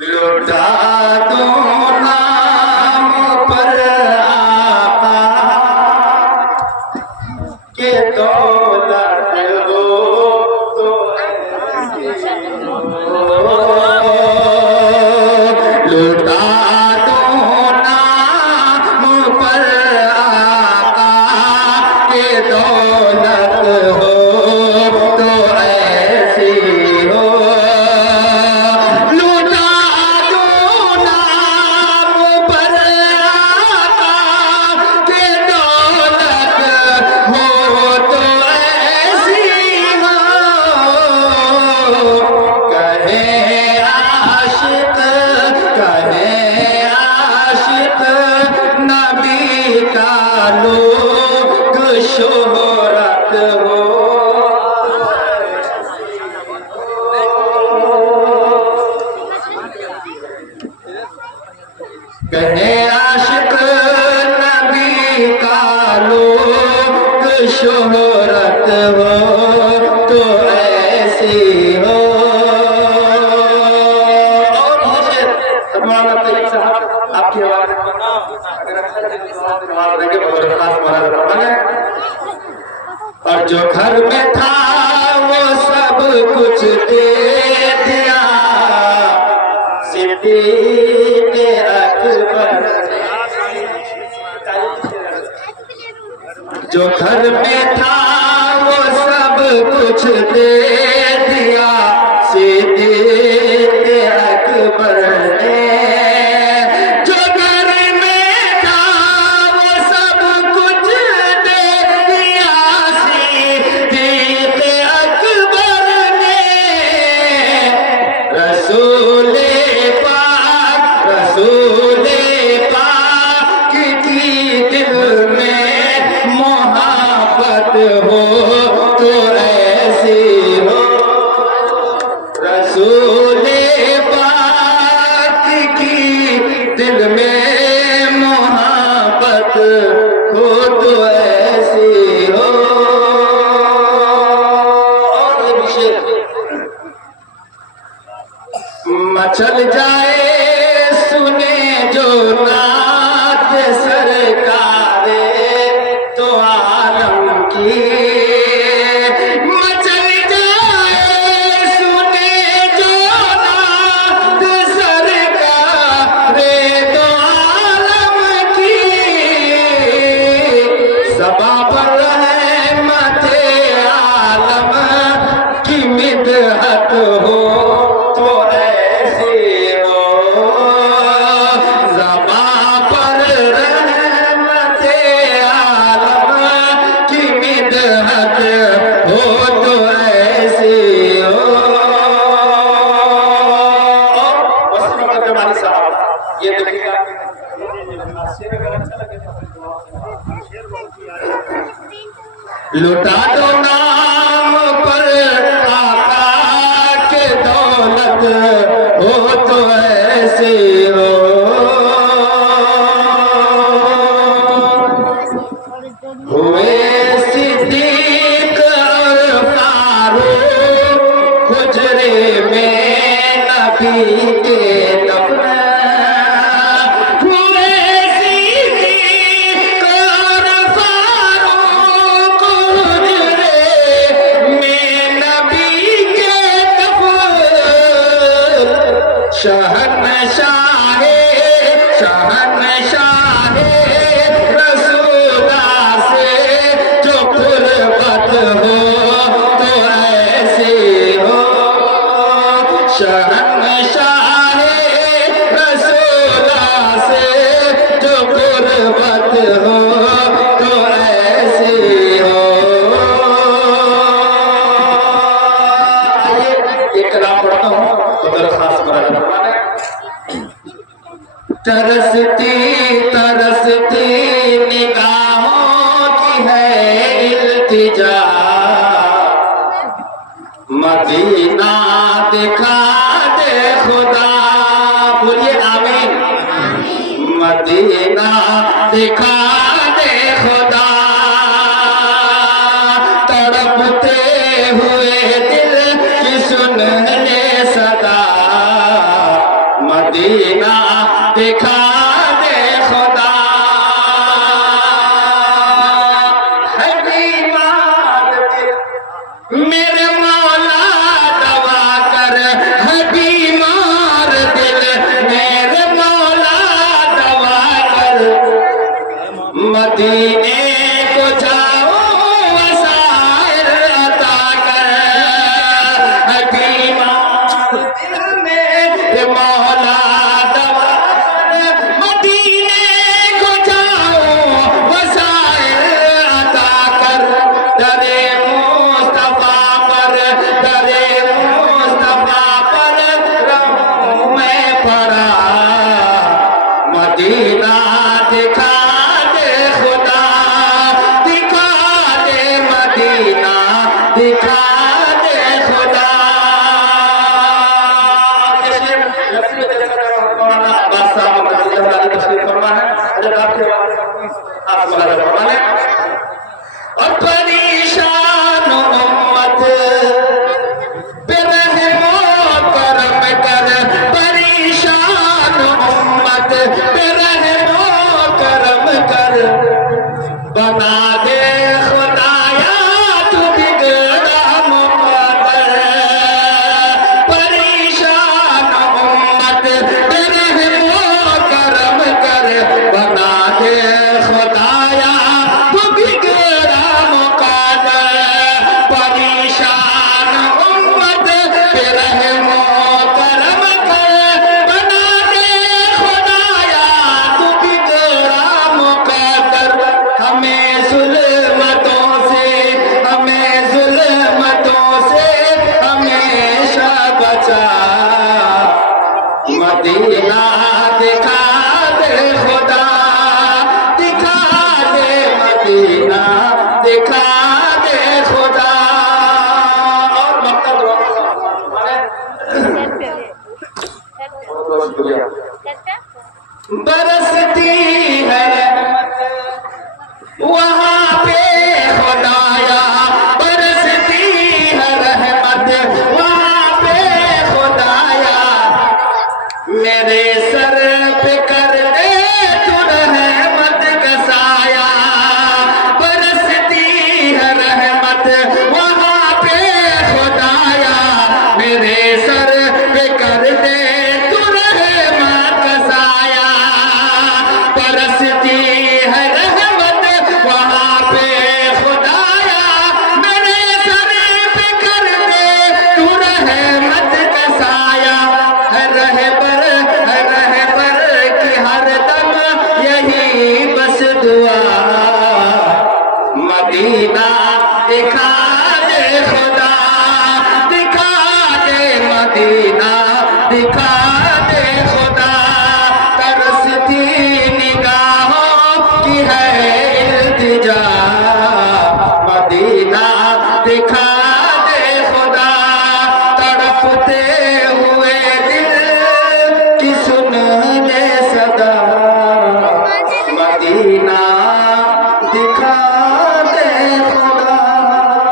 लौटा दो नाम पर आका के दौलत हो तो लौटा दो नाम पर आका के दौलत हो तो ऐसी हो। शोहरत हो कहे आशिक नबी का लोग शोहरत हो तो ऐसी हो। आपकी आवाज और जो घर में था वो सब कुछ दे दिया सिद्दीक़ अकबर। जो घर में था वो सब कुछ दे दिया सिद्दीक़ अकबर ने। हो तो ऐसी हो रसूले पाक की दिल में मोहब्बत हो तो ऐसी हो। मचल जाए सुने जो नात सरकारे तो आलम की मचल जाए सुने जो नात सरकारे तो आलम की सबब रहमते आलम की मिदहत हो तो ऐसी हो। ज़बां पर रहमते आलम की मिदहत हो तो ऐसी हो। ये देखिएगा लुटा दो नाम पर आका के दौलत हो तो ऐसी हो। हुए सिद्दीक़ और फारूक हुजरे में नबी के दफन। शहनशाहे रसूला से जो कुर्बत हो तो ऐसी हो। शहनशाहे रसूला से जो कुर्बत हो तो ऐसी हो। एक कलाम पढ़ता हूँ तो दरख्वास्त करा। तरसती तरसती निगाहों की है इल्तिजा मदीना दिखा दे खुदा। बोलिए आमीन। मदीना दिखा दे खुदा। हुए दिल की सुन ले सदा, मदीना दिखा दे खुदा। है बीमार दिल मेरे मौला दवा कर, है बीमार दिल मेरे मौला दवा कर, मदीने को जाओ वसाइल अता कर। है बीमार दिल मेरे मौला दवा कर, मदीने को जाओ वसाइल अता कर। दरे मुस्तफा पर, दरे मुस्तफा पर रहूं मैं पड़ा, मदीना दिखा दे खुदा, दिखा दे मदीना, दिखा दे खुदा। और परेशान उम्मत पे रहमो करम कर, परेशान उम्मत पे रहमो करम कर, बना दे खुदाया तू बिगड़ा मुकद्दर। परेशान उम्मत पे रहमो करम कर, बना दे खुदाया तू बिगड़ा मुकद्दर। परेशान उम्मत पे रहमो करम कर, बना दे खुदाया तू बिगड़ा मुकद्दर। हमें जुल्मतों से, हमें जुल्मतों से हमेशा बचा, मदीना दिखा दे खुदा, दिखा दे मदीना, दिखा दे खुदा। और मतलब बरसती है वहाँ पे खुदाया, बरसती है रहमत वहाँ पे खुदाया। मेरे सर पे कर दे तू रहमत का साया, बरसती है रहमत वहाँ पे खुदाया। मेरे सर पे कर दे तू रहमत का साया, बरसती है रहमत वहाँ पे खुदाया। मेरे सर पे कर दे तू रहमत का साया। है रहबर की हर दम यही बस दुआ, मदीना दिखा दे खुदा, दिखा दे मदीना, दिखा दे खुदा। तरसती निगाहों की है इल्तिजा, मदीना दिखा दे खुदा। तड़पते हुए